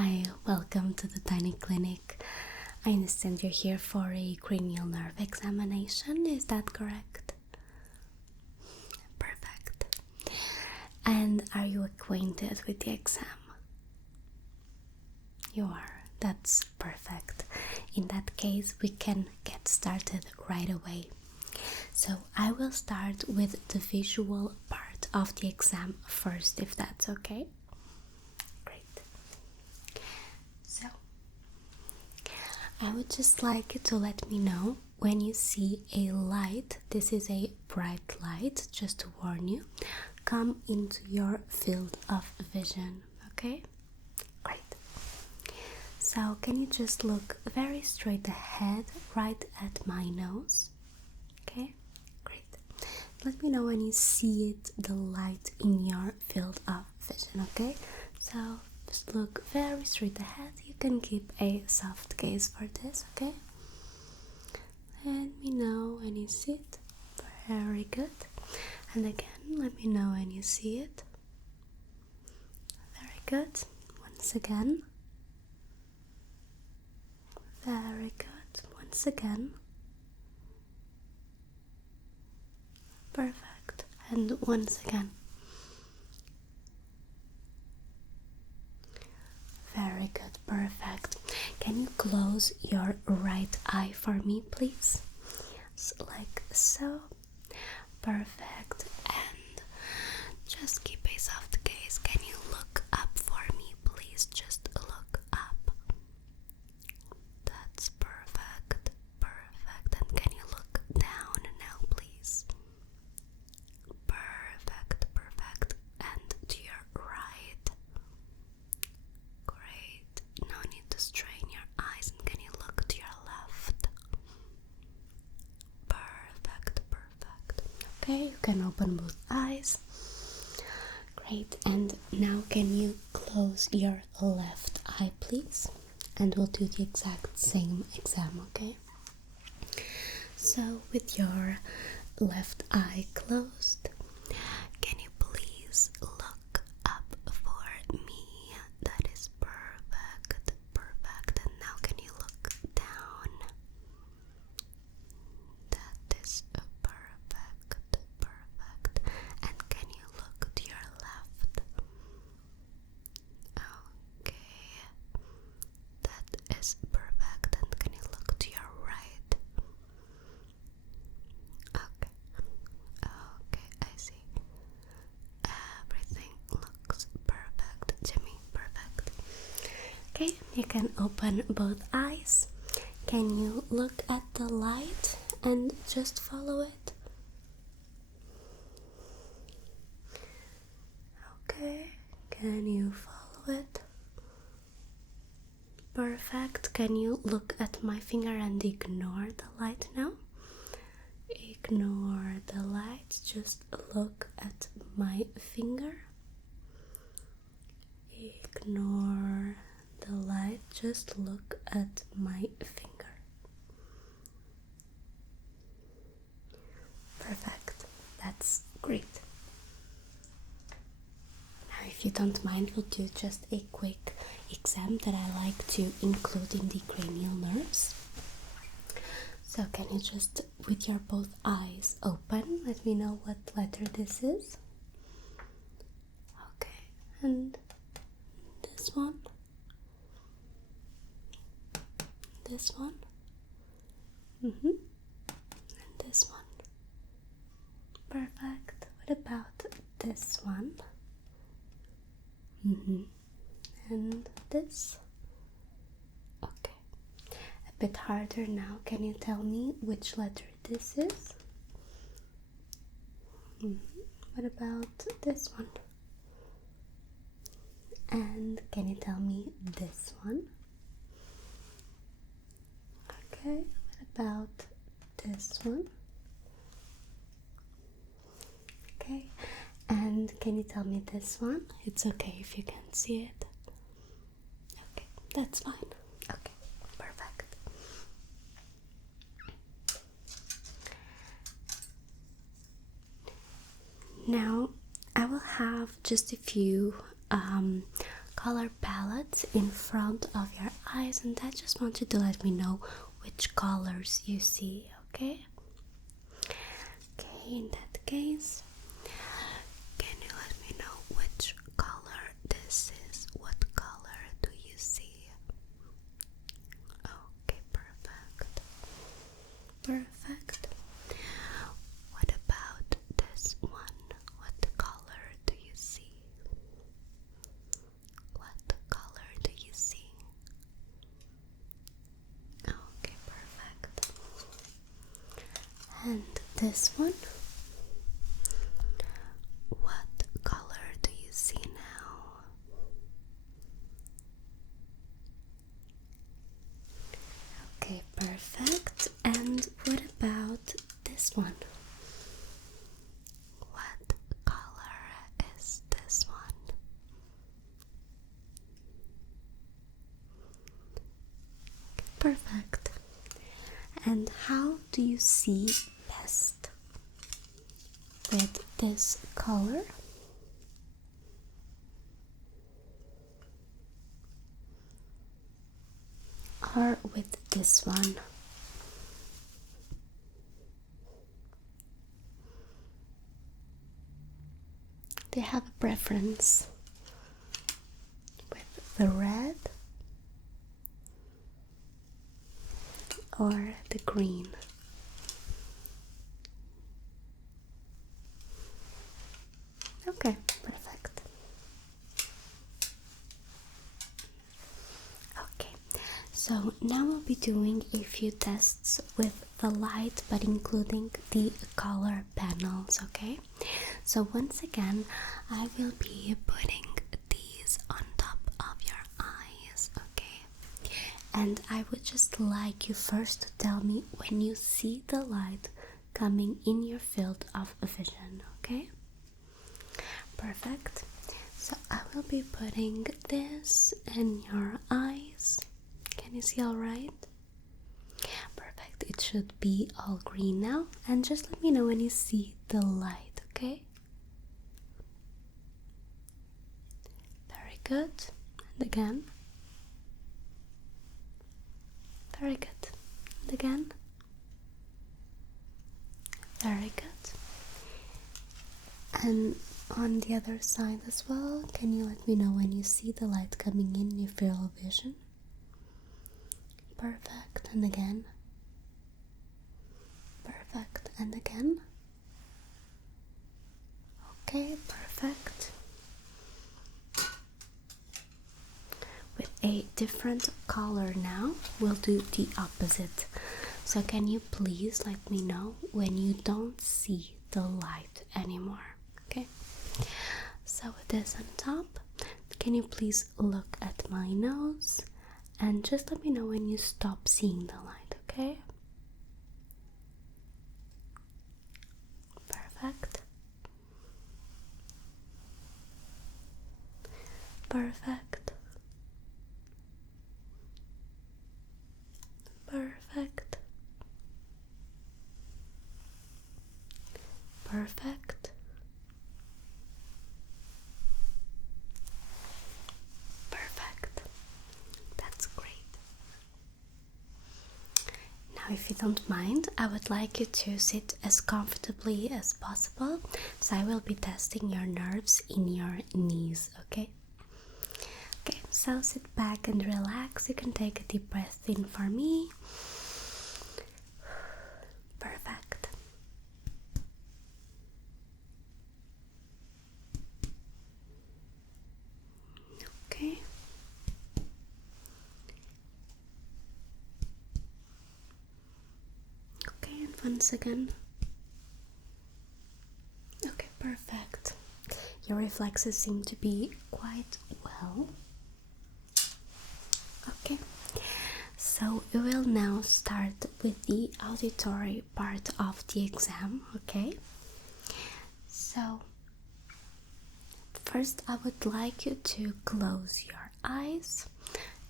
Hi, welcome to the Tiny Clinic. I understand you're here for a cranial nerve examination, is that correct? Perfect. And are you acquainted with the exam? You are. That's perfect. In that case, we can get started right away. So I will start with the visual part of the exam first, if that's okay. Great. So I would just like you to let me know when you see a light. This is a bright light, just to warn you, come into your field of vision, okay? Great. So can you just look very straight ahead, right at my nose? Okay, great. Let me know when you see it, the light in your field of vision, okay? So just look very straight ahead. You can keep a soft gaze for this, okay? Let me know when you see it. Very good. And again, let me know when you see it. Very good. Once again. Very good. Once again. Perfect. And once again. Very good. Perfect. Can you close your right eye for me, please? Yes, like so. Perfect. And just keep a soft gaze. Can you look up for me, please? Just look up. That's perfect. Perfect. And can you look down now, please? Perfect. Perfect. And to your right. Great. No need to strain your eyes. And can you look to your left? Perfect. Perfect. Okay, you can open both eyes. Great. And now can you close your left eye, please? And we'll do the exact same exam, okay? So with your left eye closed, can you please look up for me? That is perfect. Perfect. And now can you look down? That is perfect. Perfect. And can you look to your left? Okay. That is perfect. And can you look to your right? Okay. Okay, I see. Everything looks perfect to me. Perfect. Okay, you can open both eyes. Can you look at the light and just follow it? Okay, can you follow it? Perfect. Can you look at my finger and ignore the light now? Ignore the light, just look at my finger. Ignore the light, just look at my finger. Perfect. That's great. Now, if you don't mind, we'll do just a quick exam that I like to include in the cranial nerves. So can you just, with your both eyes open, let me know what letter this is? Okay, and this one? This one? And this one? Perfect. What about this one? And this? Okay. A bit harder now. Can you tell me which letter this is? What about this one? And can you tell me this one? Okay. What about this one? Okay. And can you tell me this one? It's okay if you can't see it. Okay, that's fine. Okay, perfect. Now I will have just a few color palette in front of your eyes, and I just want you to let me know which colors you see, okay? Okay, in that case, can you let me know which color this is? What color do you see? Okay, perfect. Perfect. What about this one? What color do you see? What color do you see? Okay, perfect. And this one? What color do you see now? Okay, perfect. And what about this one? What color is this one? Perfect. And how do you see best? With this color? Or with this one? Do you have a preference with the red or the green? Okay, perfect. Okay, so now we'll be doing a few tests with the light, but including the color panels, okay? So once again, I will be putting these on top of your eyes, okay? And I would just like you first to tell me when you see the light coming in your field of vision, okay? Perfect. So I will be putting this in your eyes. Can you see all right? Perfect. It should be all green now. And just let me know when you see the light, okay? Very good. And again. Very good. And again. Very good. And on the other side as well, can you let me know when you see the light coming in your field of vision? Perfect. And again. Perfect. And again. Okay, perfect. With a different color now, we'll do the opposite. So can you please let me know when you don't see the light anymore? Okay, so with this on top, can you please look at my nose and just let me know when you stop seeing the light, okay? Perfect. Perfect. Perfect. Perfect. Perfect. That's great. Now, if you don't mind, I would like you to sit as comfortably as possible, so I will be testing your nerves in your knees, okay? Okay, so sit back and relax. You can take a deep breath in for me. Perfect. Okay. Okay, and once again. Okay, perfect. Your reflexes seem to be quite well. Okay, so we will now start with the auditory part of the exam, okay? So, first I would like you to close your eyes,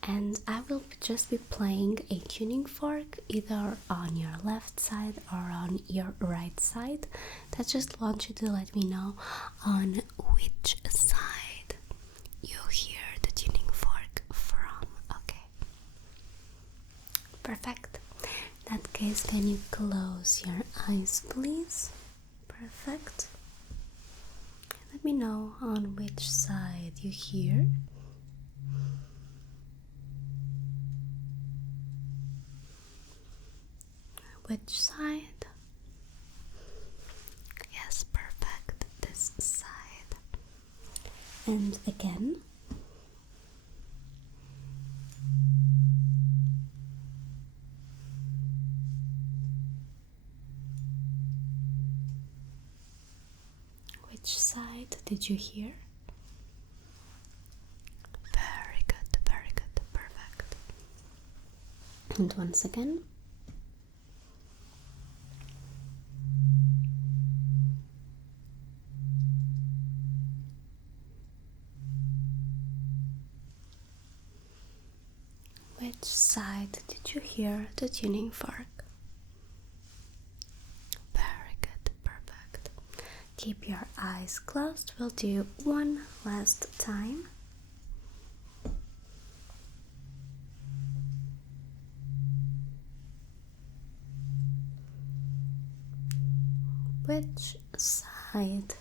and I will just be playing a tuning fork either on your left side or on your right side. I just want you to let me know on which side you hear the tuning Perfect. In that case, can you close your eyes, please? Perfect. Let me know on which side you hear. Which side? Yes, perfect. This side. And again. Which side did you hear? Very good, very good, perfect. And once again. Which side did you hear the tuning fork? Very good, perfect. Keep your eyes closed. We'll do one last time. Which side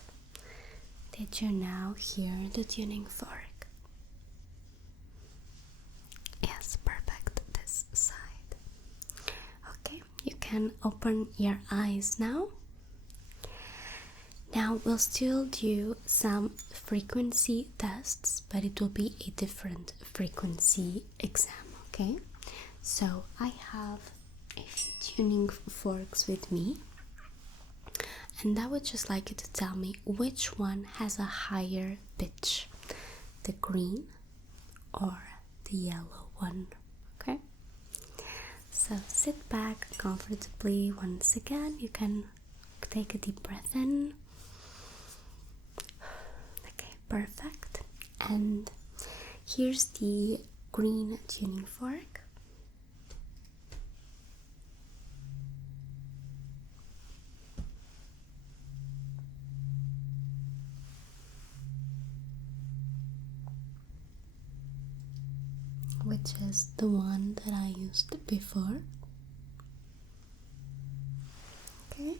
did you now hear the tuning fork? Yes, perfect, this side. Okay, you can open your eyes now. Now we'll still do some frequency tests, but it will be a different frequency exam, okay? So I have a few tuning forks with me, and I would just like you to tell me which one has a higher pitch, the green or the yellow one, okay? So sit back comfortably. Once again, you can take a deep breath in. Okay, perfect. And here's the green tuning fork. Which is the one that I used before. Okay.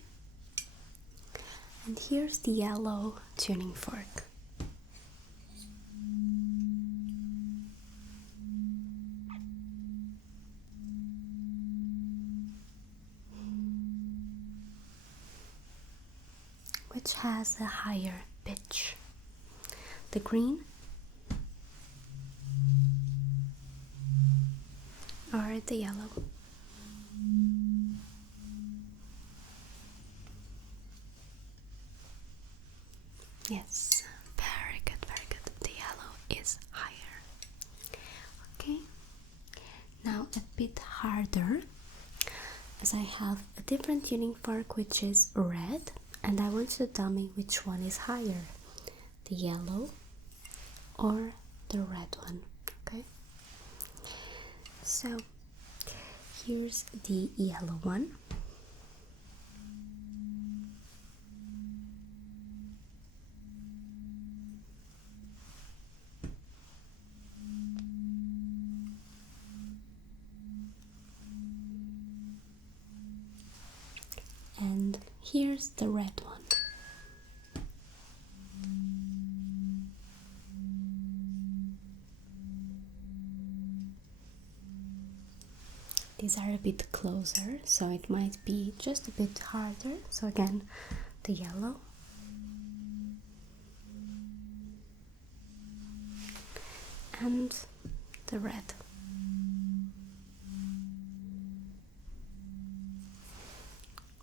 And here's the yellow tuning fork. Which has a higher pitch? The green or the yellow? Yes, very good, very good. The yellow is higher. Okay, now a bit harder, as I have a different tuning fork which is red, and I want you to tell me which one is higher, the yellow or the red one. Okay, so here's the yellow one. And here's the red one. These are a bit closer, so it might be just a bit harder. So again, the yellow and the red.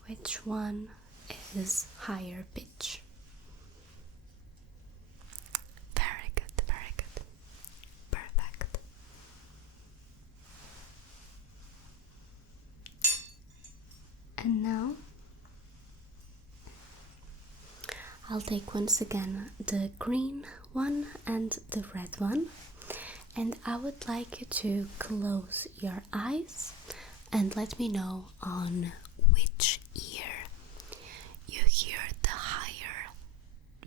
Which one is higher pitch? Very good, very good. Perfect. And now I'll take once again the green one and the red one, and I would like you to close your eyes and let me know on which ear you hear the higher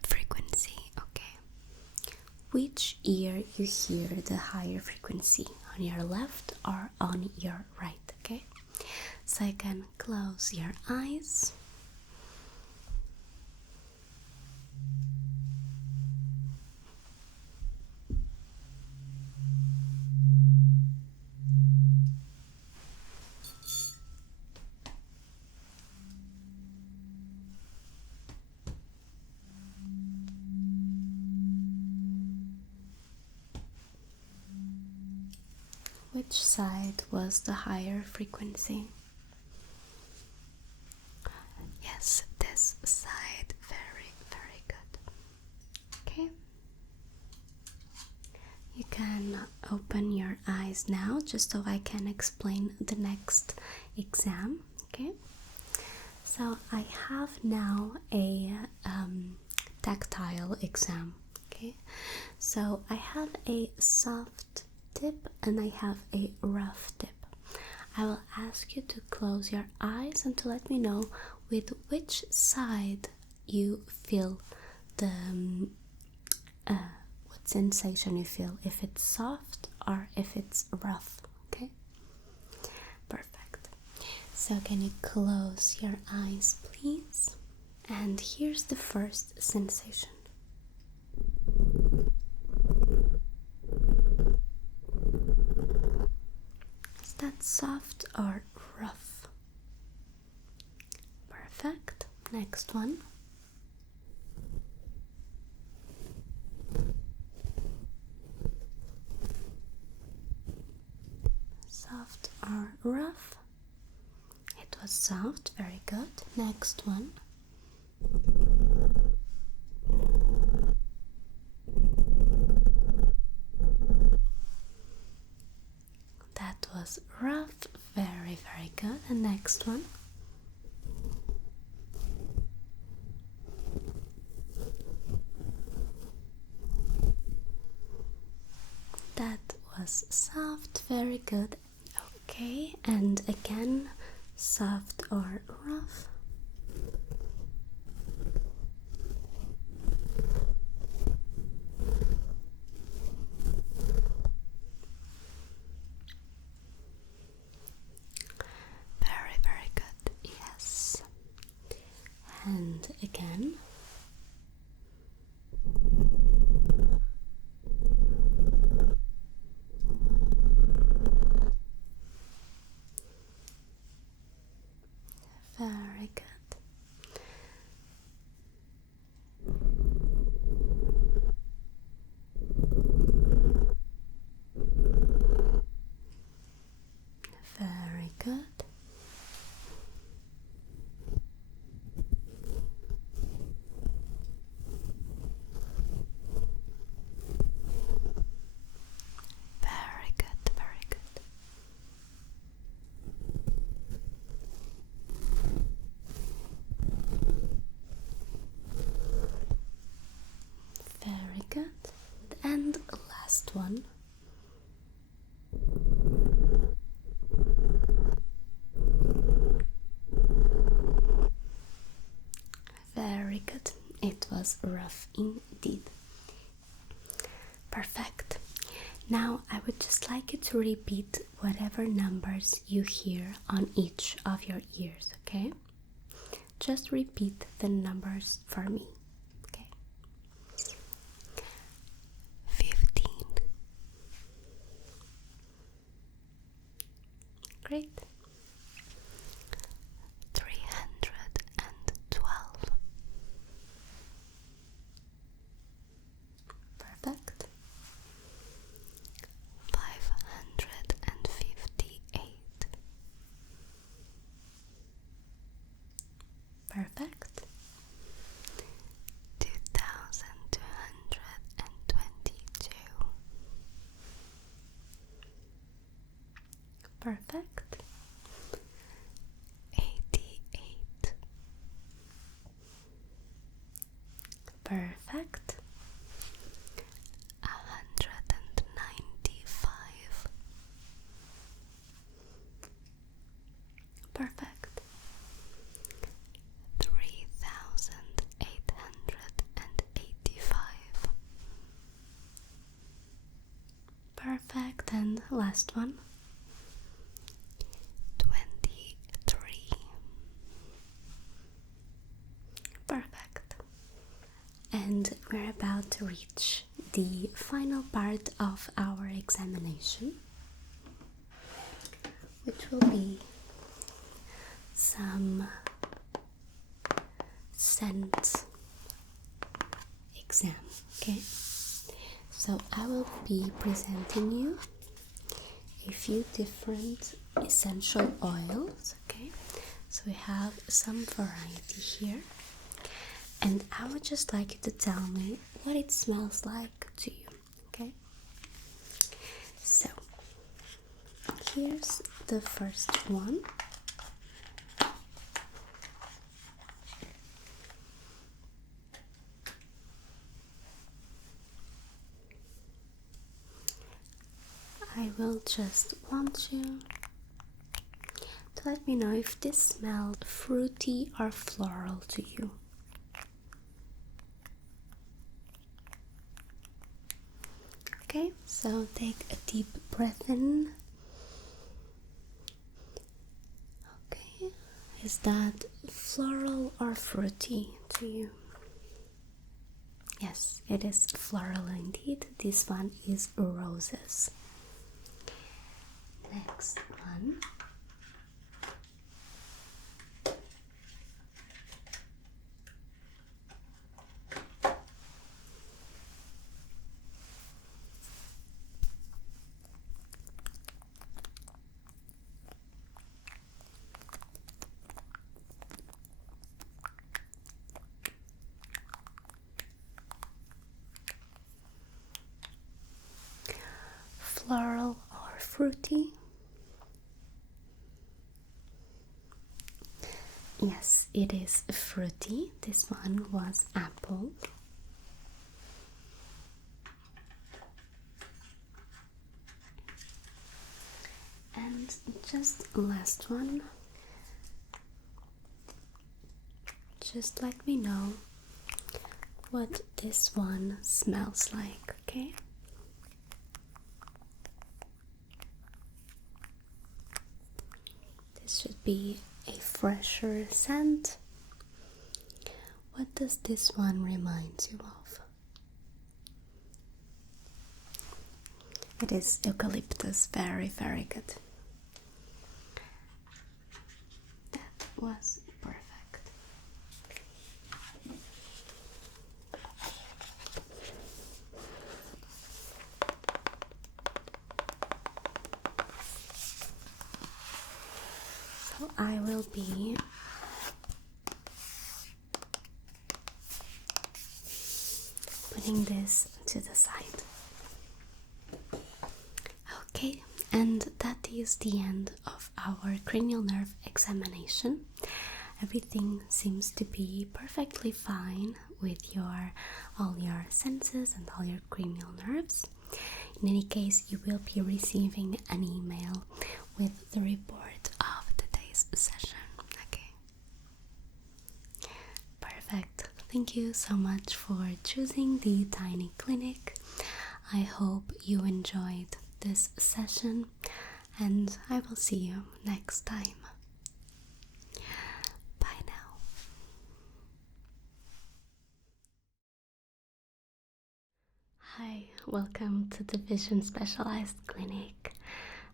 frequency. Okay, which ear you hear the higher frequency, on your left or on your right? Okay, So you can close your eyes. Which side was the higher frequency? Yes, this side. Very, very good. Okay. You can open your eyes now just so I can explain the next exam. Okay. So I have now a tactile exam. Okay. So I have a soft tip and I have a rough tip. I will ask you to close your eyes and to let me know with which side you feel the what sensation you feel, if it's soft or if it's rough. Okay, perfect. So can you close your eyes please? And here's the first sensation. Is that soft or rough? Perfect. Next one. Soft or rough? It was soft. Very good. Next one. That was rough. Very, very good. And next one. That was soft. Very good. Okay, and again, soft or rough? Very, very good. Yes. And again. Very good. Very good. Very good, very good. Very good. And last one. Very good. It was rough indeed. Perfect. Now I would just like you to repeat whatever numbers you hear on each of your ears, okay? Just repeat the numbers for me, okay? 15. Great. 312. Perfect. 558. Perfect. 2222. Perfect. 88. Perfect. 195. Perfect. 3885. Perfect. And last one. 23,000. Perfect. And we're about to reach the final part of our examination, which will be some scent exam. Okay, so I will be presenting you a few different essential oils. Okay, so we have some variety here, and I would just like you to tell me what it smells like to you. Okay, so here's the first one. I will just want you to let me know if this smelled fruity or floral to you. Okay, so take a deep breath in. Okay, is that floral or fruity to you? Yes, it is floral indeed. This one is roses. Next one. Floral or fruity? Yes, it is fruity. This one was apple. And just last one. Just let me know what this one smells like, okay? This should be a fresher scent. What does this one remind you of? It is eucalyptus. Very, very good. That was perfect. So I will be putting this to the side. Okay, and that is the end of our cranial nerve examination. Everything seems to be perfectly fine with all your senses and all your cranial nerves. In any case, you will be receiving an email with the report of today's session. Okay. Perfect. Thank you so much for choosing the Tiny Clinic. I hope you enjoyed this session, and I will see you next time. Bye now. Hi, welcome to the Vision Specialized Clinic.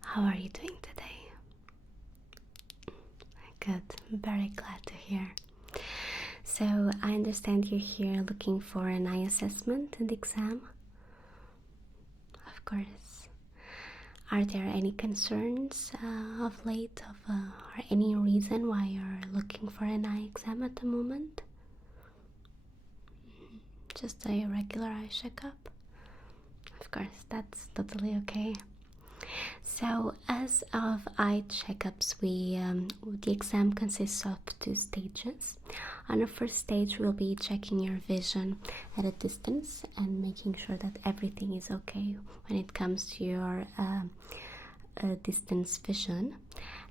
How are you doing today? Good, I'm very glad to hear. So, I understand you're here looking for an eye assessment and exam? Of course. Are there any concerns of late, or any reason why you're looking for an eye exam at the moment? Just a regular eye checkup? Of course, that's totally okay. So, as of eye checkups, the exam consists of 2 stages. On the first stage, we'll be checking your vision at a distance and making sure that everything is okay when it comes to your distance vision.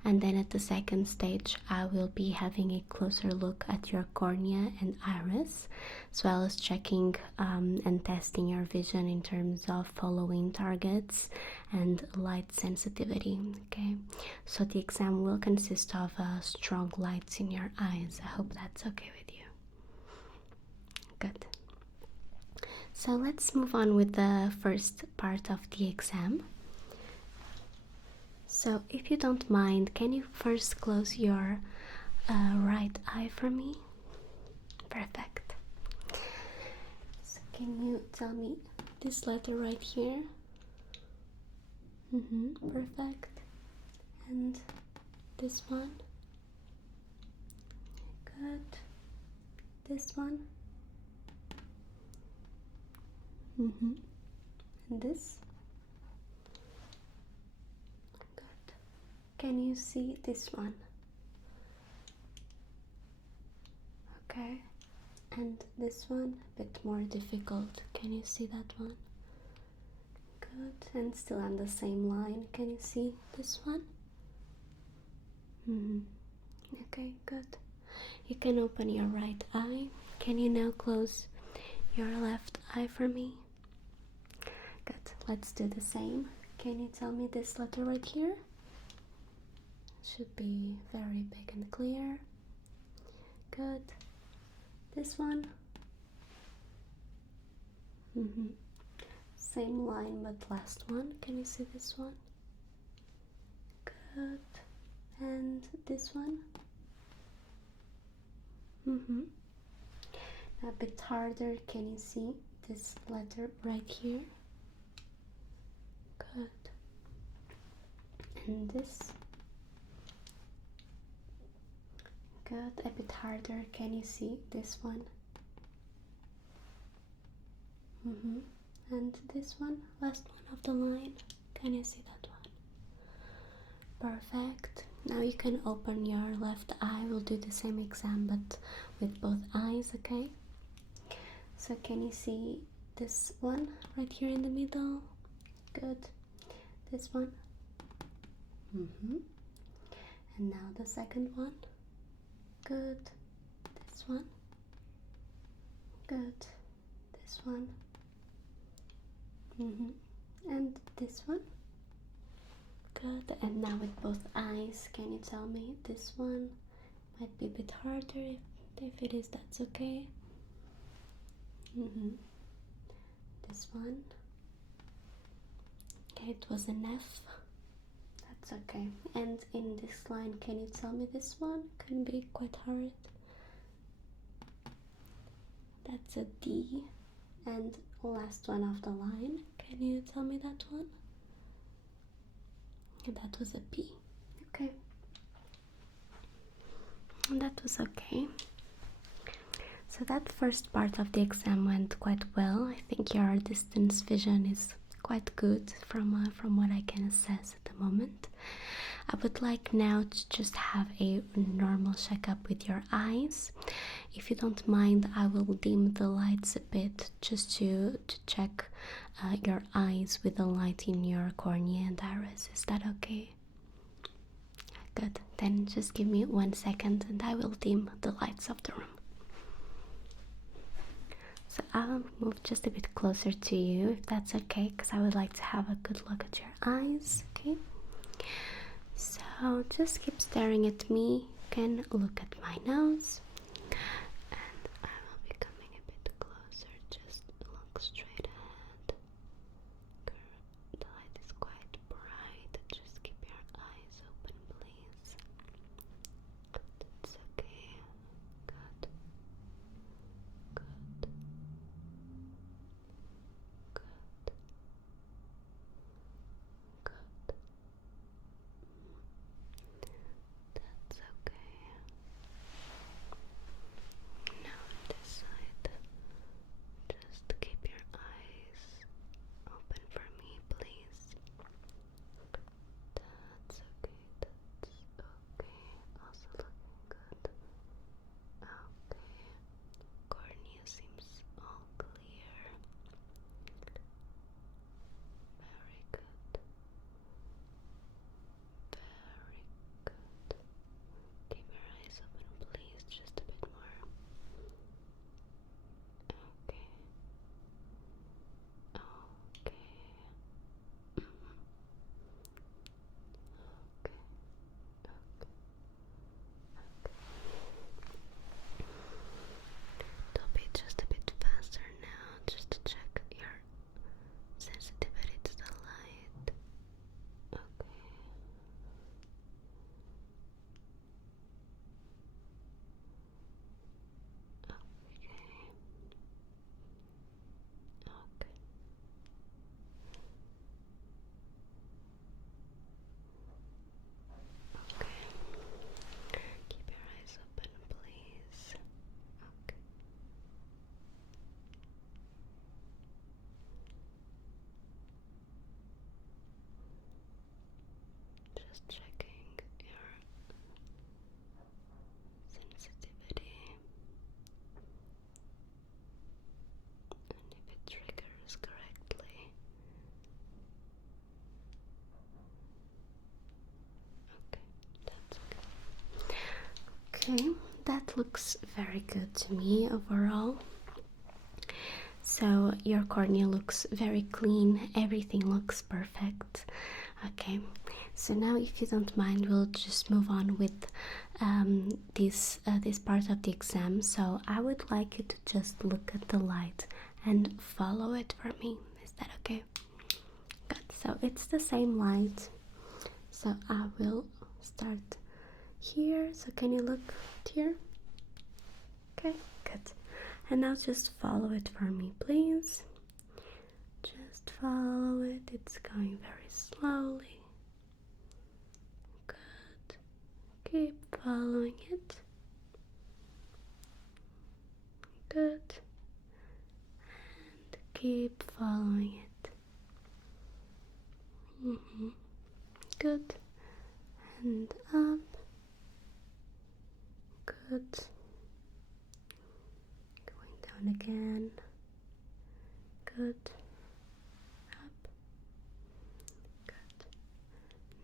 And then at the second stage, I will be having a closer look at your cornea and iris, as well as checking and testing your vision in terms of following targets and light sensitivity. Okay, so the exam will consist of strong lights in your eyes. I hope that's okay with you. Good. So let's move on with the first part of the exam. So if you don't mind, can you first close your right eye for me? Perfect. So can you tell me this letter right here? Perfect. And this one? Good. This one? And this? Good. Can you see this one? Okay. And this one, a bit more difficult. Can you see that one? Good. And still on the same line. Can you see this one? Okay, good. You can open your right eye. Can you now close your left eye for me? Good. Let's do the same. Can you tell me this letter right here? Should be very big and clear. Good. This one? Same line but last one. Can you see this one? Good. And this one? A bit harder. Can you see this letter right here? Good. And this? Good. A bit harder. Can you see this one? And this one, last one of the line. Can you see that one? Perfect. Now you can open your left eye. We'll do the same exam but with both eyes, okay? So can you see this one right here in the middle? Good. This one? And now the second one? Good. This one? Good. This one? And this one? Good. And now with both eyes, can you tell me this one might be a bit harder? If it is, that's okay. This one? Okay, it was an F. That's okay. And in this line, can you tell me this one? Can be quite hard. That's a D. And last one of the line, can you tell me that one? That was a B. Okay. And that was okay. So that first part of the exam went quite well. I think your distance vision is quite good from what I can assess at the moment. I would like now to just have a normal checkup with your eyes. If you don't mind, I will dim the lights a bit just to check your eyes with the light in your cornea and iris. Is that okay? Good. Then just give me 1 second and I will dim the lights of the room. So I'll move just a bit closer to you if that's okay, because I would like to have a good look at your eyes. Okay, so just keep staring at me. You can look at my nose and I will be coming a bit closer. Just look straight ahead. The light is quite bright. Just keep your eyes open, please. It's okay. Good. Good. Good. That's okay. that looks very good to me overall. So your cornea looks very clean, everything looks perfect. Okay, so now if you don't mind, we'll just move on with this part of the exam. So I would like you to just look at the light and follow it for me. Is that okay? Good. So it's the same light. So I will start here. So can you look here? Okay, good. And now just follow it for me, please. Just follow it. It's going very slowly. Good. Keep following it. Good. And keep following it. Good. And up. Good. Going down again. Good. Up. Good.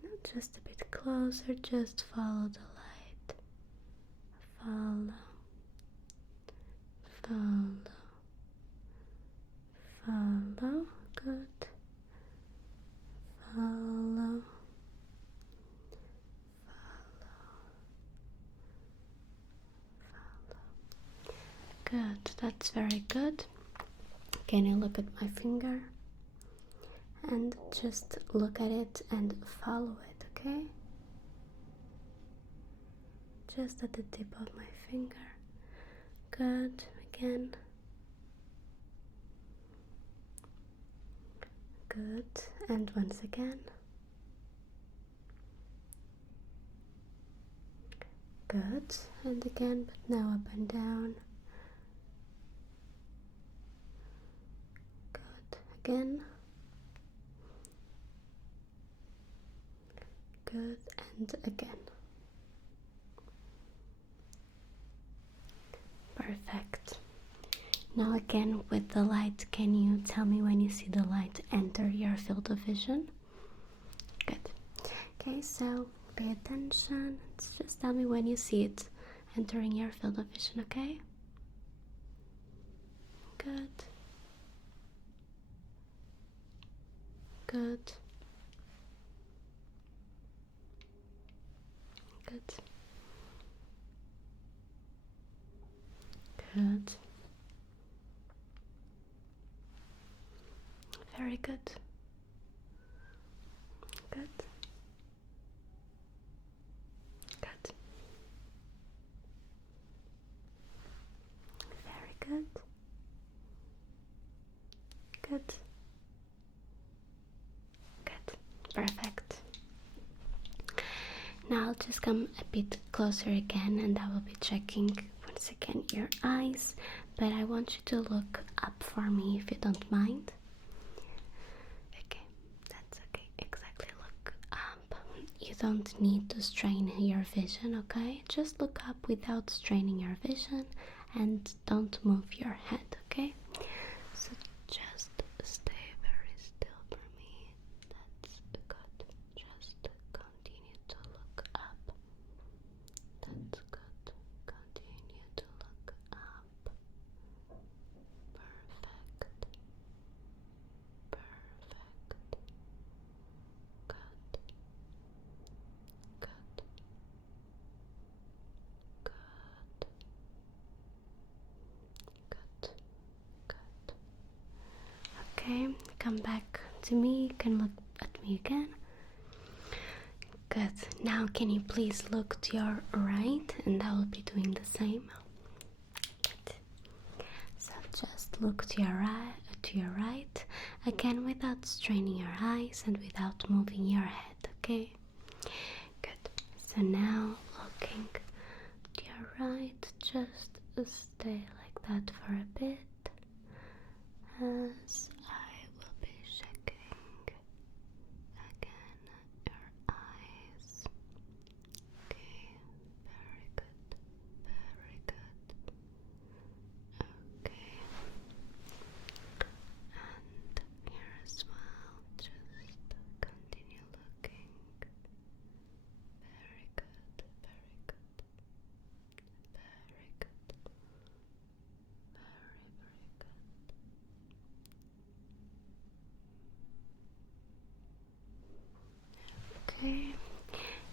Now just a bit closer, just follow the light. Follow. Follow. Follow. Good. Follow. Good, that's very good. Can you look at my finger? And just look at it and follow it, okay? Just at the tip of my finger. Good, again. Good, and once again. Good, and again, but now up and down. Again. Good, and again. Perfect. Now again with the light, can you tell me when you see the light enter your field of vision? Good. Okay, so pay attention. Just tell me when you see it entering your field of vision, okay? Good. Good. Good. Good. Very good. Good. Good. Very good. Good. Good. Perfect. Now I'll just come a bit closer again and I will be checking once again your eyes, but I want you to look up for me if you don't mind. Okay, that's okay. Exactly, look up. You don't need to strain your vision, okay? Just look up without straining your vision and don't move your head, okay? So just stay very still for me. That's good. Just continue to look up. That's good. Continue to look up. Perfect. Perfect. Good. Good. Good. Good. Good. Okay, come back to me. You can look at me again. Good. Now can you please look to your right and I will be doing the same. Good. So just look to your right again without straining your eyes and without moving your head, okay? Good. So now looking to your right, just stay like that for a bit as I will be checking again your eyes. Okay, very good, very good. Okay, and here as well, just continue looking. Very good, very good,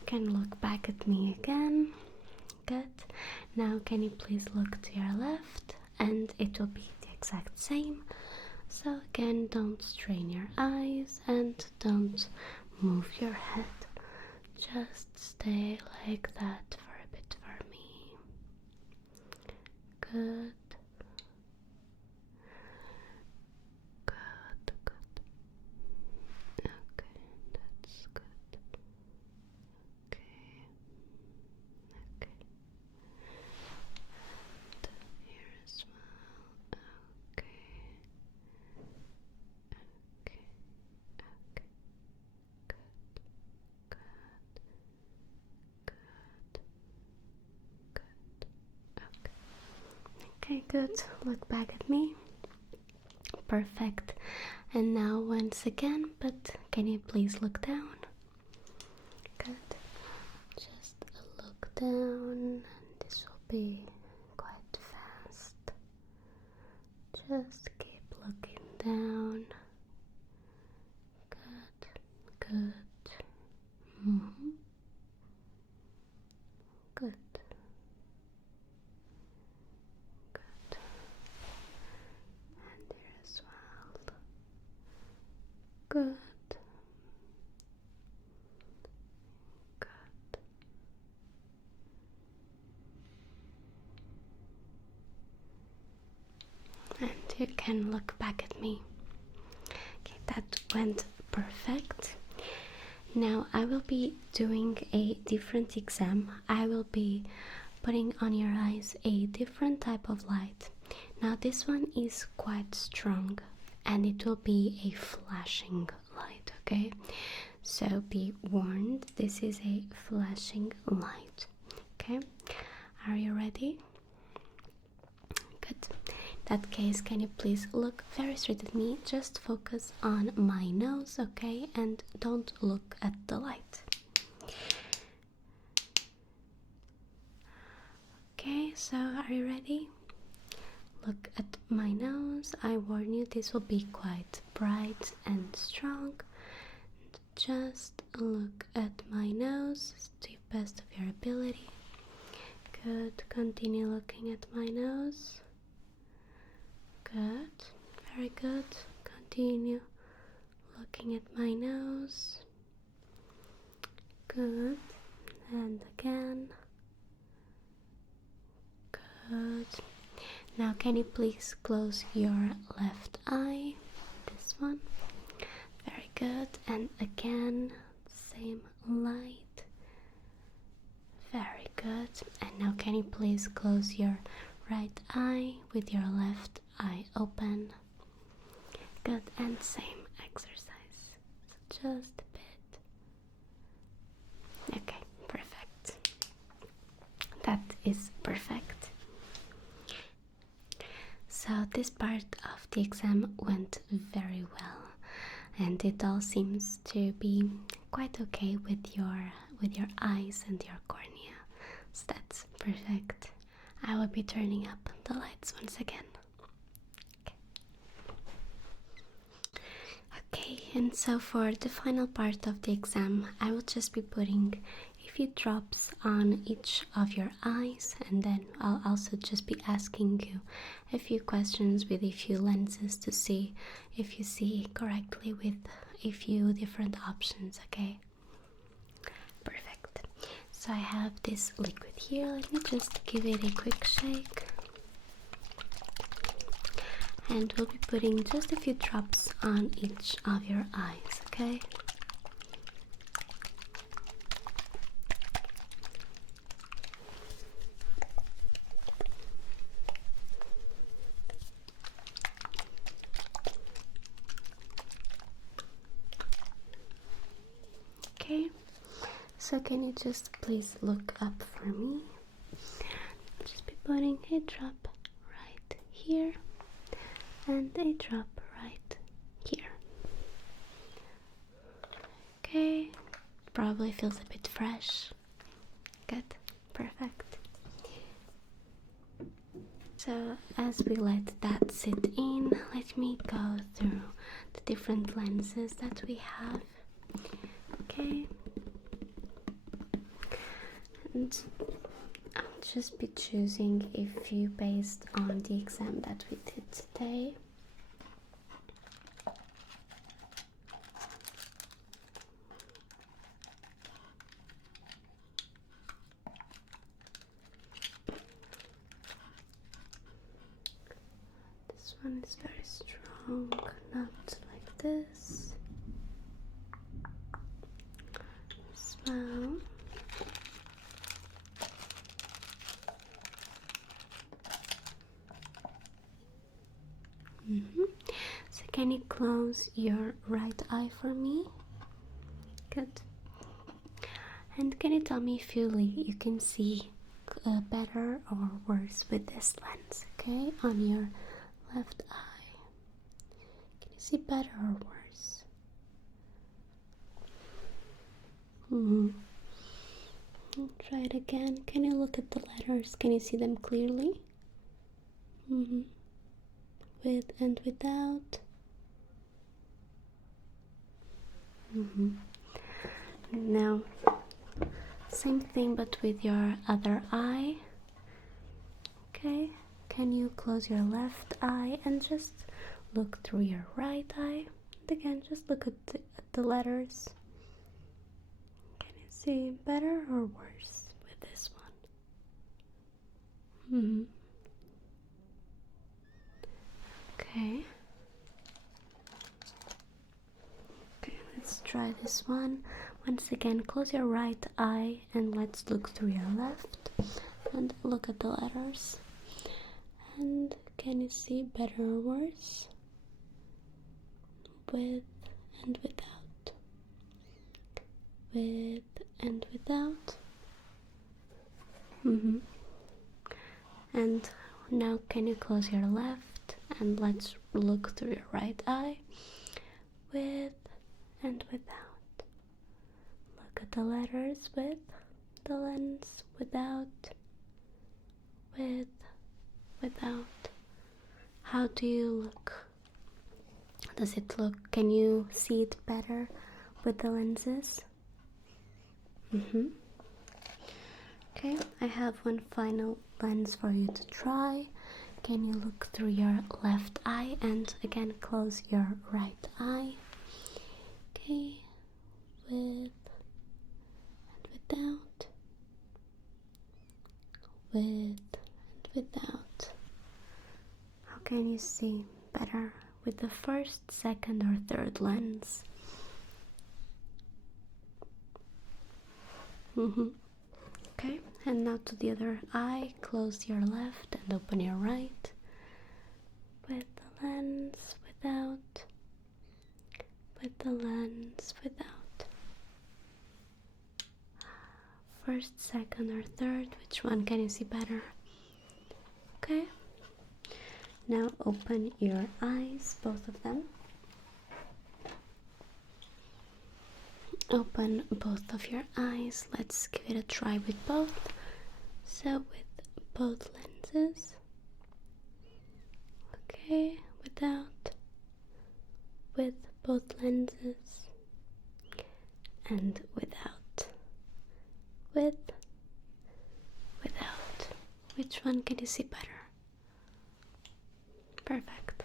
can look back at me again. Good. Now can you please look to your left, and it will be the exact same. So again, don't strain your eyes and don't move your head. Just stay like that for a bit for me. Good. Good, good. Okay, that's good. Okay. Okay. And here as well. Okay. Okay. Okay. Good. Good. Good. Okay, good. Look back at me. Perfect. And now once again, but can you please look down? Good. Just look down, and this will be quite fast. Just keep looking down. Good. Good. Good. Good. And there as well. Good. Good. And you can look back at me. Okay, that went perfect. Now I will be doing a different exam. I will be putting on your eyes a different type of light. Now this one is quite strong and it will be a flashing light, okay? So be warned, this is a flashing light, okay? Are you ready? Good. In that case, can you please look very straight at me? Just focus on my nose, okay? And don't look at the light. Okay, so are you ready? Look at my nose. I warn you, this will be quite bright and strong. Just look at my nose to the best of your ability. Good. Continue looking at my nose. Good. Very good. Continue looking at my nose. Good. And again. Good. Now can you please close your left eye? This one. Very good. And again, same light. Very good. And now can you please close your right eye with your left eye open? Good. And same exercise. So just a bit. Okay, perfect. That is perfect. So this part of the exam went very well, and it all seems to be quite okay with your eyes and your cornea. So that's perfect. I will be turning up the lights once again. Okay, and so for the final part of the exam, I will just be putting a few drops on each of your eyes, and then I'll also just be asking you a few questions with a few lenses to see if you see correctly with a few different options, okay? Perfect. So I have this liquid here. Let me just give it a quick shake. And we'll be putting just a few drops on each of your eyes, okay? Okay, so can you just please look up for me? Just be putting a drop right here and a drop right here. Okay, probably feels a bit fresh. Good, perfect. So as we let that sit in, let me go through the different lenses that we have. Okay. and I'll just be choosing a few based on the exam that we did today. This one is very strong, not like this. As well. So can you close your right eye for me? Good. And can you tell me if you can see better or worse with this lens, okay? On your left eye. Can you see better or worse? Try it again. Can you look at the letters? Can you see them clearly? With and without. Now, same thing but with your other eye. Okay, can you close your left eye and just look through your right eye? And again, just look at the letters. Can you see better or worse with this one? Okay. Let's try this one. Once again, close your right eye and let's look through your left and look at the letters. And can you see better or worse? With and without. With and without. And now can you close your left and let's look through your right eye. With and without. Look at the letters with the lens, without, with, without. How do you look? Does it look, can you see it better with the lenses? Okay, I have one final lens for you to try. Can you look through your left eye and again close your right eye? Okay, with and without, with and without. How can you see better with the first, second, or third lens? Okay, and now to the other eye. Close your left and open your right. With the lens, without. With the lens, without. First, second, or third, which one can you see better? Okay. Now open your eyes, both of them. Open both of your eyes. Let's give it a try with both. So with both lenses. Okay, without. With both lenses. And without. With. Without. Which one can you see better? Perfect.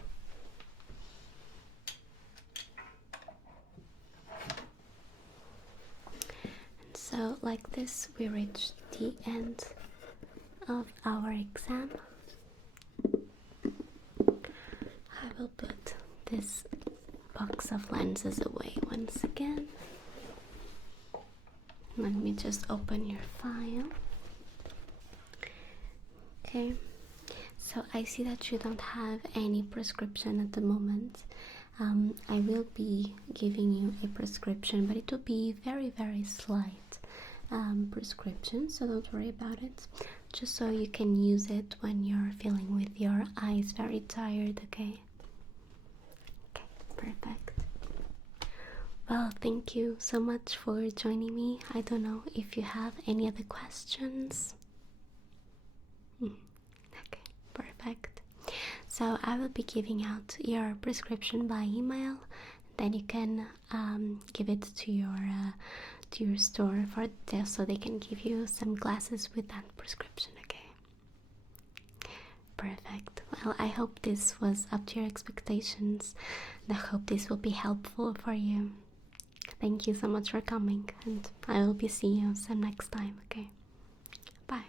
And so like this we reached the end of our exam. I will put this box of lenses away once again. Let me just open your file. Okay. So I see that you don't have any prescription at the moment. I will be giving you a prescription, but it will be very slight prescription, so don't worry about it. Just so you can use it when you're feeling with your eyes very tired, okay? Okay, perfect. Well, thank you so much for joining me. I don't know if you have any other questions. Okay, perfect. So I will be giving out your prescription by email. Then you can give it to your to your store for this so they can give you some glasses with that prescription, okay? Perfect. Well, I hope this was up to your expectations, and I hope this will be helpful for you. Thank you so much for coming, and I will be seeing you some next time, okay? Bye.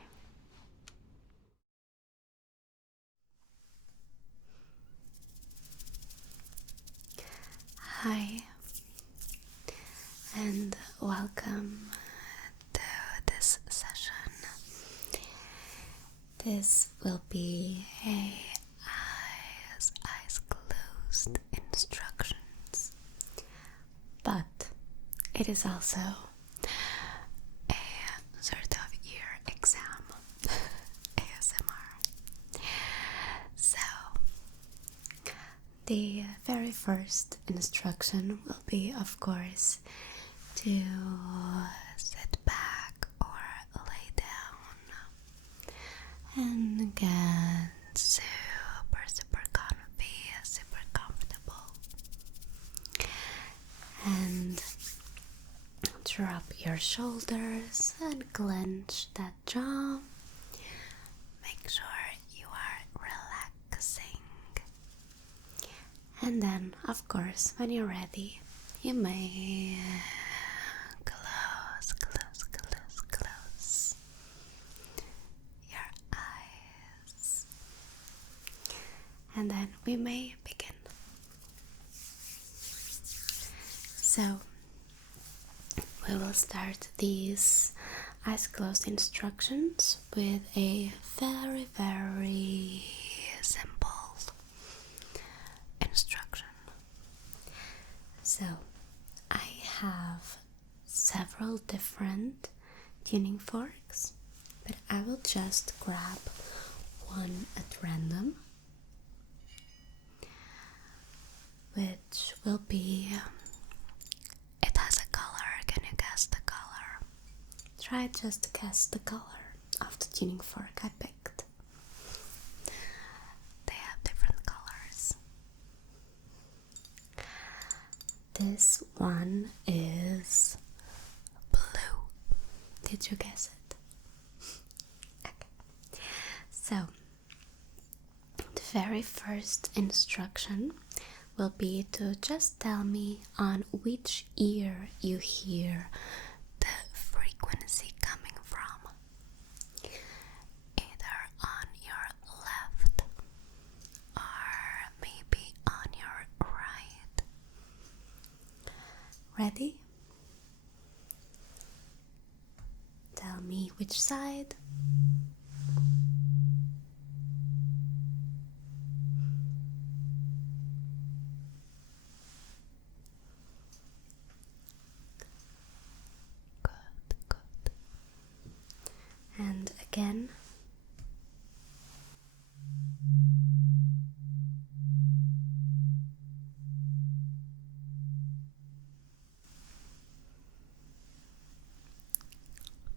Hi, and welcome to this session. This will be a eyes closed instructions, but it is also a sort of ear exam, ASMR. So, the very first instruction will be, of course, to sit back or lay down and get super comfy, super comfortable, and drop your shoulders and clench that jaw. Make sure you are relaxing, and then, of course, when you're ready, you may close your eyes, and then we may begin. So, we will start these eyes closed instructions with a very simple instruction. So, I have several different tuning forks, but I will just grab one at random, which will be, it has a color. Can you guess the color? Try just to guess the color of the tuning fork I picked. They have different colors. This one is blue. Did you guess it? Okay. So, the very first instruction will be to just tell me on which ear you hear the frequency coming from. Either on your left or maybe on your right. Ready? Tell me which side. Good. And again.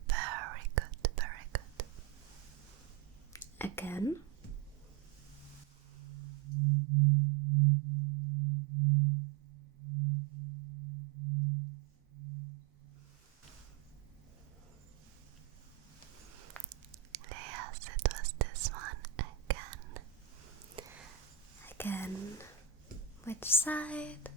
Very good. Again. Yes, it was this one. Again. Which side?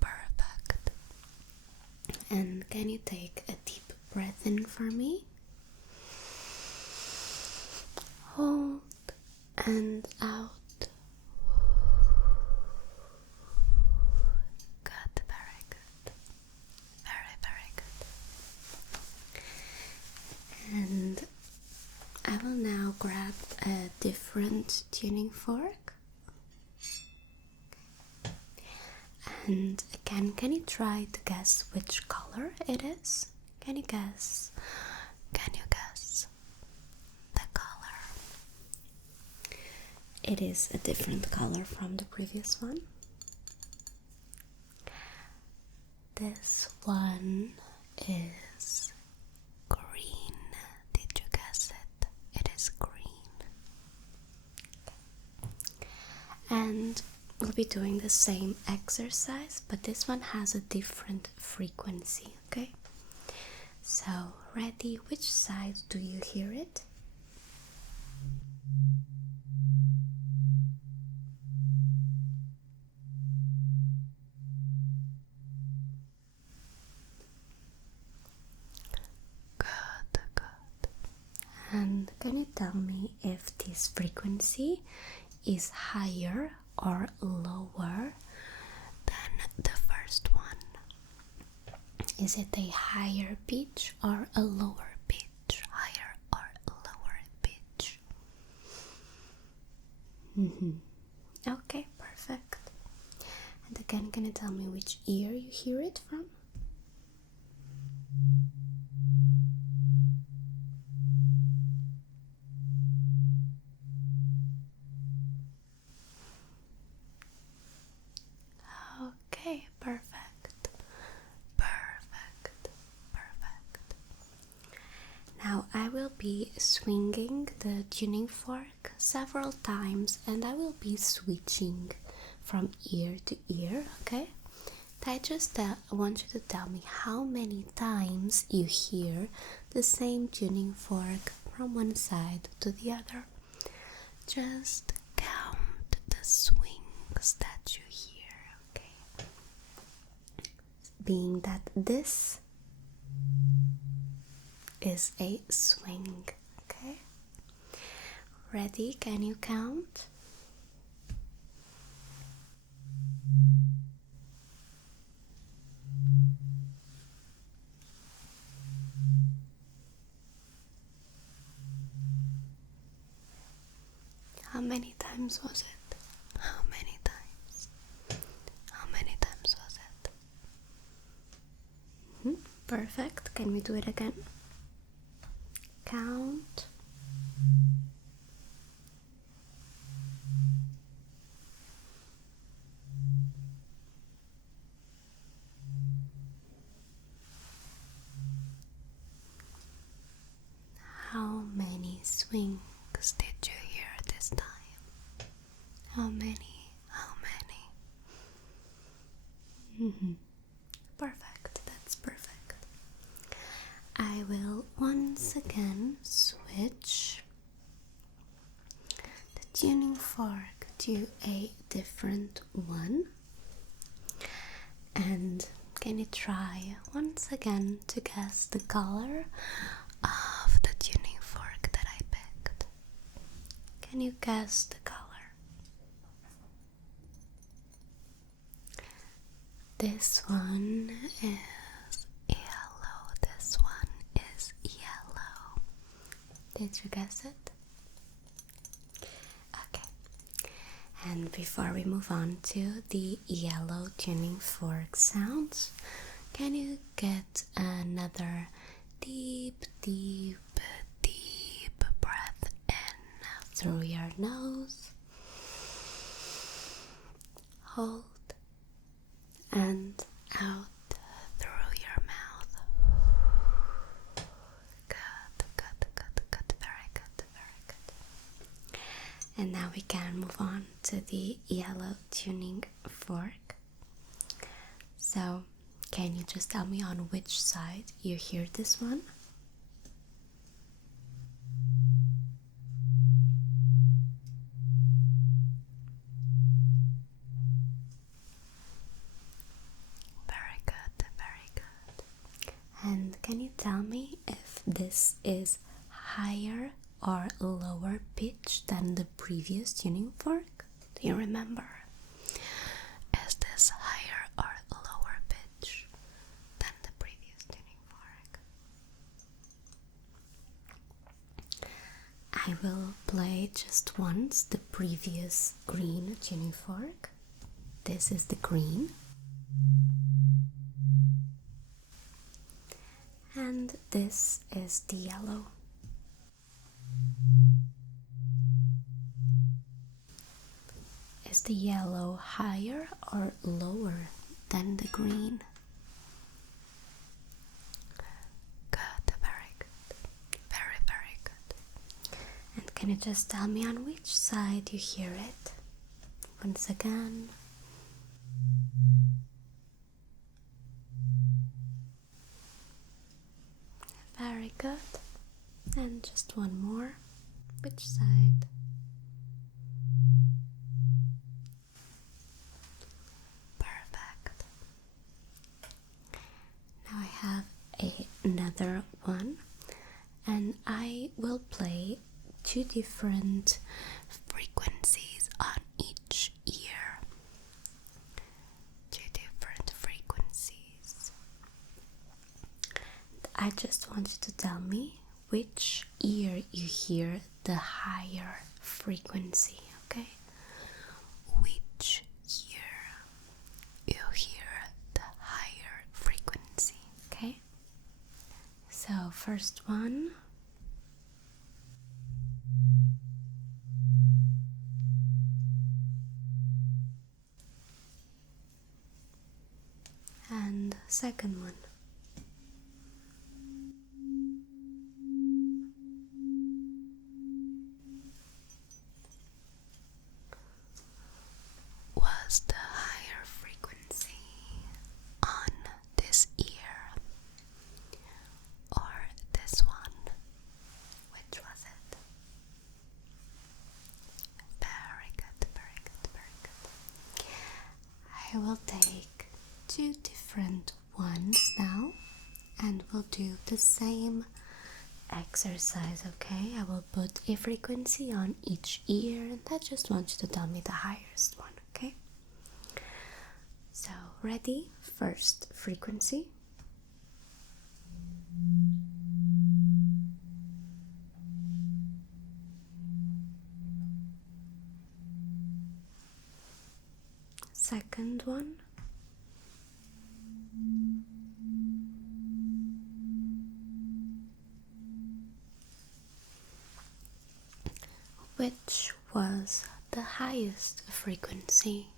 Perfect. And can you take a deep breath in for me? Hold and out. Good, very good. Very good. And I will now grab a different tuning fork. And again, can you try to guess which color it is? Can you guess the color? It is a different color from the previous one. This one is And we'll be doing the same exercise, but this one has a different frequency, okay? So, ready? Which side do you hear it? Good, good. And can you tell me if this frequency is higher or lower than the first one? Is it a higher pitch or a lower pitch? Higher or lower pitch? Okay, perfect. And again, can you tell me which ear you hear it from? Okay, perfect. Perfect. Perfect. Now I will be swinging the tuning fork several times and I will be switching from ear to ear, okay? I just want you to tell me how many times you hear the same tuning fork from one side to the other. Just count the swings that you hear, okay? Being that this is a swing, okay? Ready? Can you count? How many times was it? How many times? How many times was it? Perfect. Can we do it again? Count. How many swings did you hear this time? How many? How many? Perfect. That's perfect. I will once again switch the tuning fork to a different one. And can you try once again to guess the color of the tuning fork that I picked? Can you guess the color? This one is yellow. This one is yellow. Did you guess it? Okay. And before we move on to the yellow tuning fork sounds, can you get another deep, deep, deep breath in through your nose? Hold and out through your mouth. Good, good, good, good, very good, very good. And now we can move on to the yellow tuning fork. So, can you just tell me on which side you hear this one? Very good, very good. And can you tell me if this is higher or lower pitch than the previous tuning fork? Do you remember? Is this higher or lower pitch than the previous tuning fork? I will play just once the previous green tuning fork. This is the green. And this is the yellow. Is the yellow higher or lower than the green? Good, very good. Very, very good. And can you just tell me on which side you hear it? Once again. Very good. And just one more. Which side? Perfect. Now I have another one, and I will play two different frequencies on each ear. Two different frequencies. I just want you to tell me which ear you hear the higher frequency, okay? Which ear you hear the higher frequency, okay? So first one. And second one. Was the higher frequency on this ear or this one? Which was it? Very good, very good, very good. I will take two different ones now and we'll do the same exercise, okay? I will put a frequency on each ear and I just want you to tell me the highest one, okay? So, ready? First frequency. Second one. Which was the highest frequency?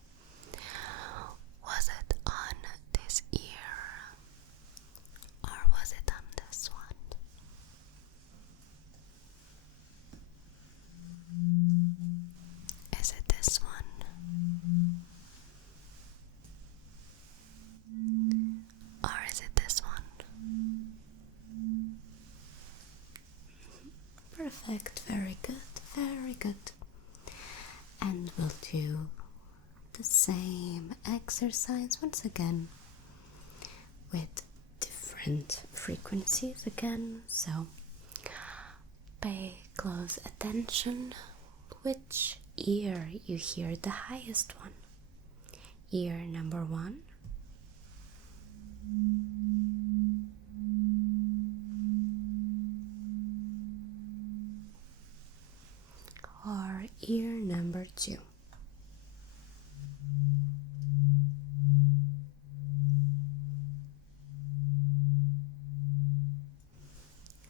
Was it on this ear or was it on this one? Is it this one? Or is it this one? Perfect, very good, very good. And we'll do the same exercise once again with different frequencies again. So pay close attention. Which ear you hear the highest one? Ear number one. Or ear number two.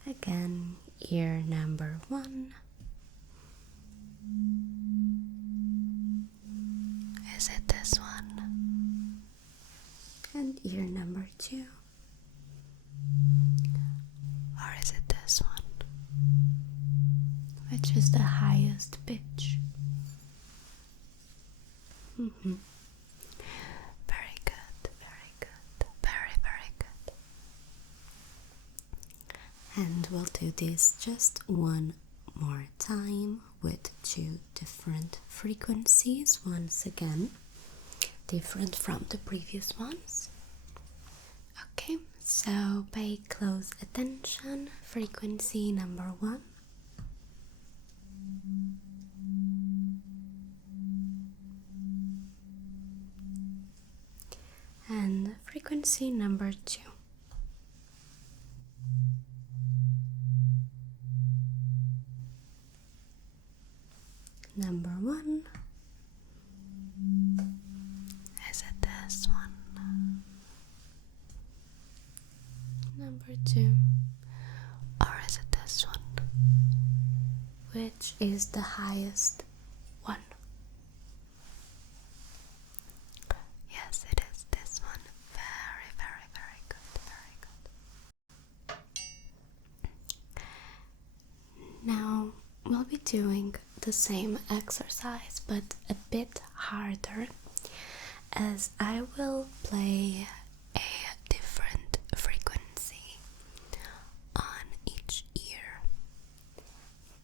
Again, ear number one. Is it this one? And ear number two. Or is it this one? Which is the highest pitch? Very good, very good, very, very good. And we'll do this just one more time with two different frequencies once again, different from the previous ones. Okay, so pay close attention. Frequency number one. And frequency number two. Number one. Is it this one? Number two. Or is it this one? Which is the highest one? Yes, it is this one. Very, very, very good, very good. Now we'll be doing the same exercise but a bit harder, as I will play a different frequency on each ear,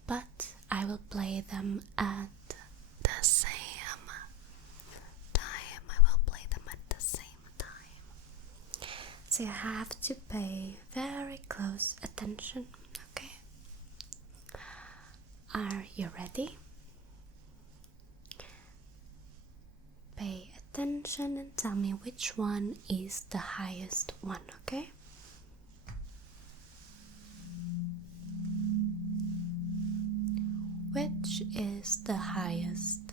but I will play them at the same time. I will play them at the same time. So you have to pay very close attention, okay? Are you ready? Pay attention and tell me which one is the highest one, okay? Which is the highest?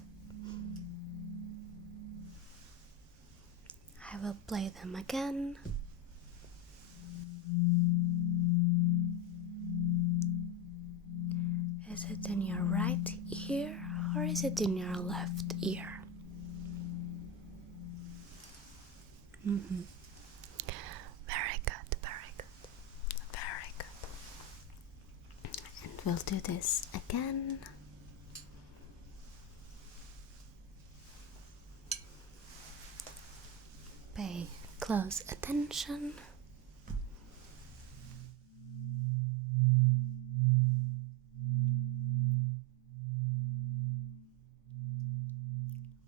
I will play them again. Is it in your right ear or is it in your left ear? Very good, very good, very good. And we'll do this again. Pay close attention.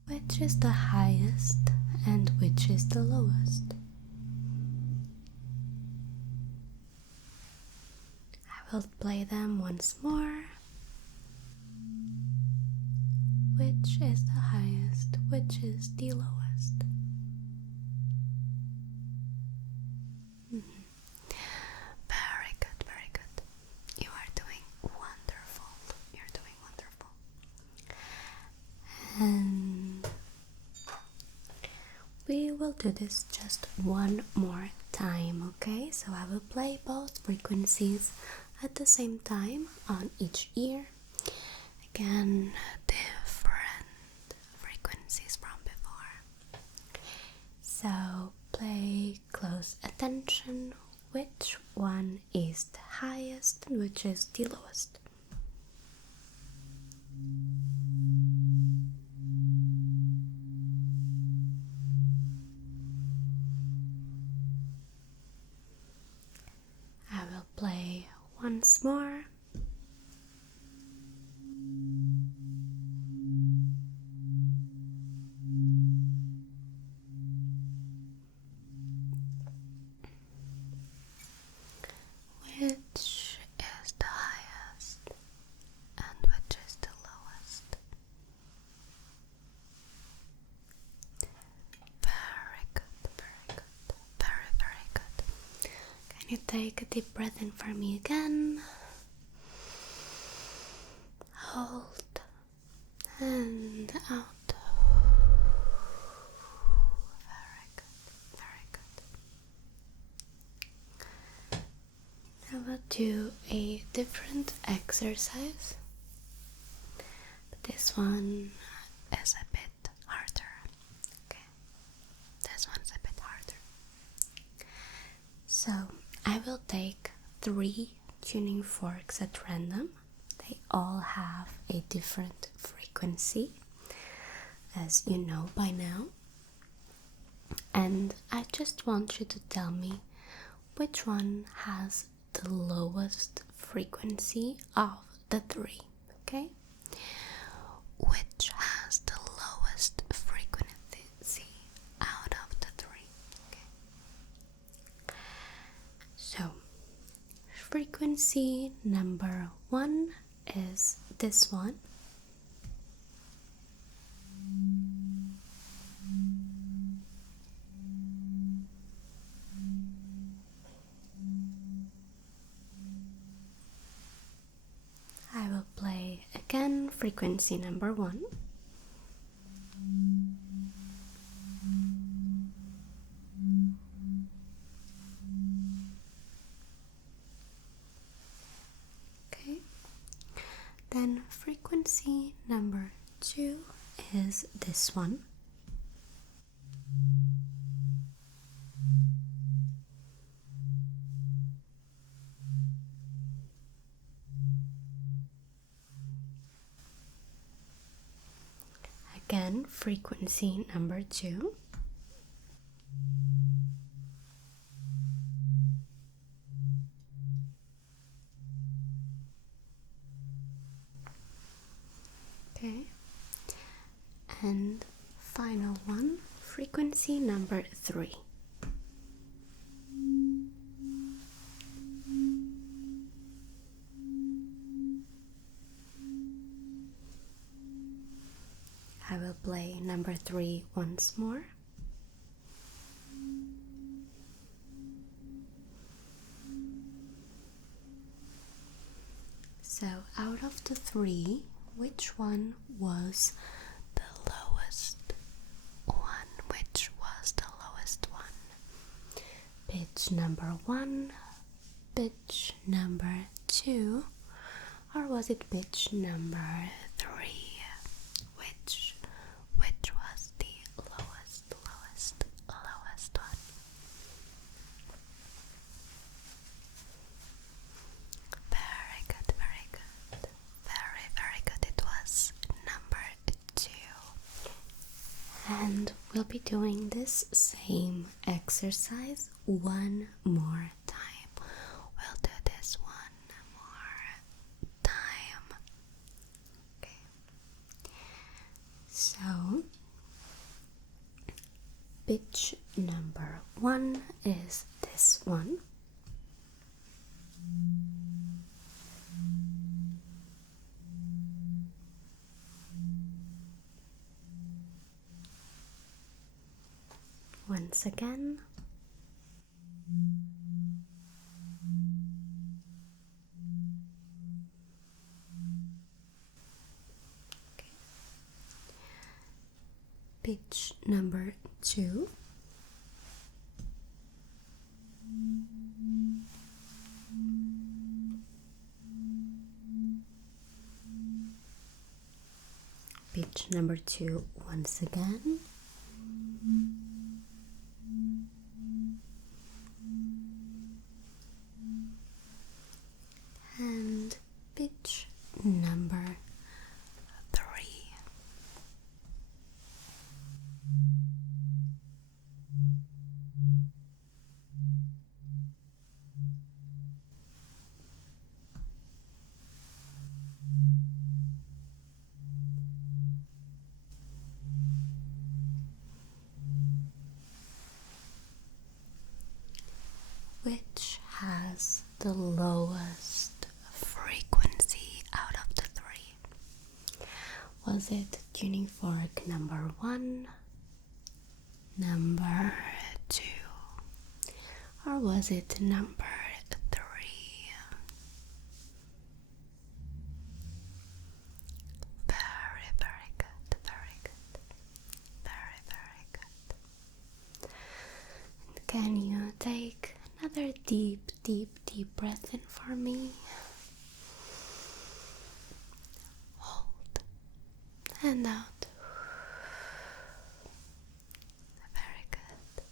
Which is the highest and which is the lowest? I will play them once more. Which is the highest? Which is the lowest? Very good, very good. You are doing wonderful. You're doing wonderful. And we will do this just one more time, okay? So I will play both frequencies at the same time on each ear. Again, different frequencies from before. So pay close attention. Which one is the highest and which is the lowest? I will play once more. Which is the highest and which is the lowest? Very good, very good, very, very good. Can you take a deep breath in for me again? Hold and out. Very good, very good. I will do a different exercise, but this one is a bit harder. Okay, this one's a bit harder. So I will take 3 tuning forks at random. They all have a different frequency, as you know by now. And I just want you to tell me which one has the lowest frequency of the 3, okay? Which has the lowest frequency out of the 3, okay? So, frequency number 1 is this one. I will play again frequency number 1. Okay. Then frequency number 2 is this one. Again, frequency number 2. Okay, and final one, frequency number 3. I will play number 3 once more. So out of the 3, which one was the lowest one? Which was the lowest one? Pitch number 1, pitch number 2, or was it pitch number 3? Which was the lowest one? Very good, very good. Very good. It was number 2. And we'll be doing this same exercise one more time. We'll do this one more time. Okay. So, pitch number 1 is this one. Once again. Okay. Pitch number 2. Pitch number 2 once again. And pitch number 3. Which has the lowest frequency out of the 3? Was it tuning fork number 1, number 2, or was it number 3? Very good, very good, very good. And can you take another deep breath in for me? Hold and out. Very good.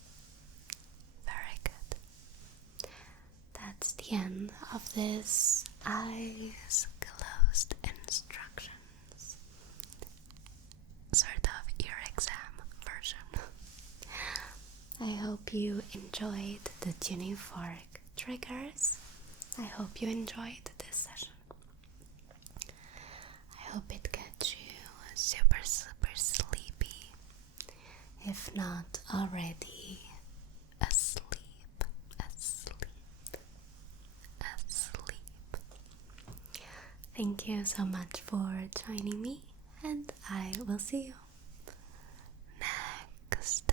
Very good. That's the end of this eyes closed instructions. Sort of ear exam version. I hope you enjoyed the tuning fork triggers. I hope you enjoyed this session. I hope it gets you super sleepy, if not already asleep. Thank you so much for joining me, and I will see you next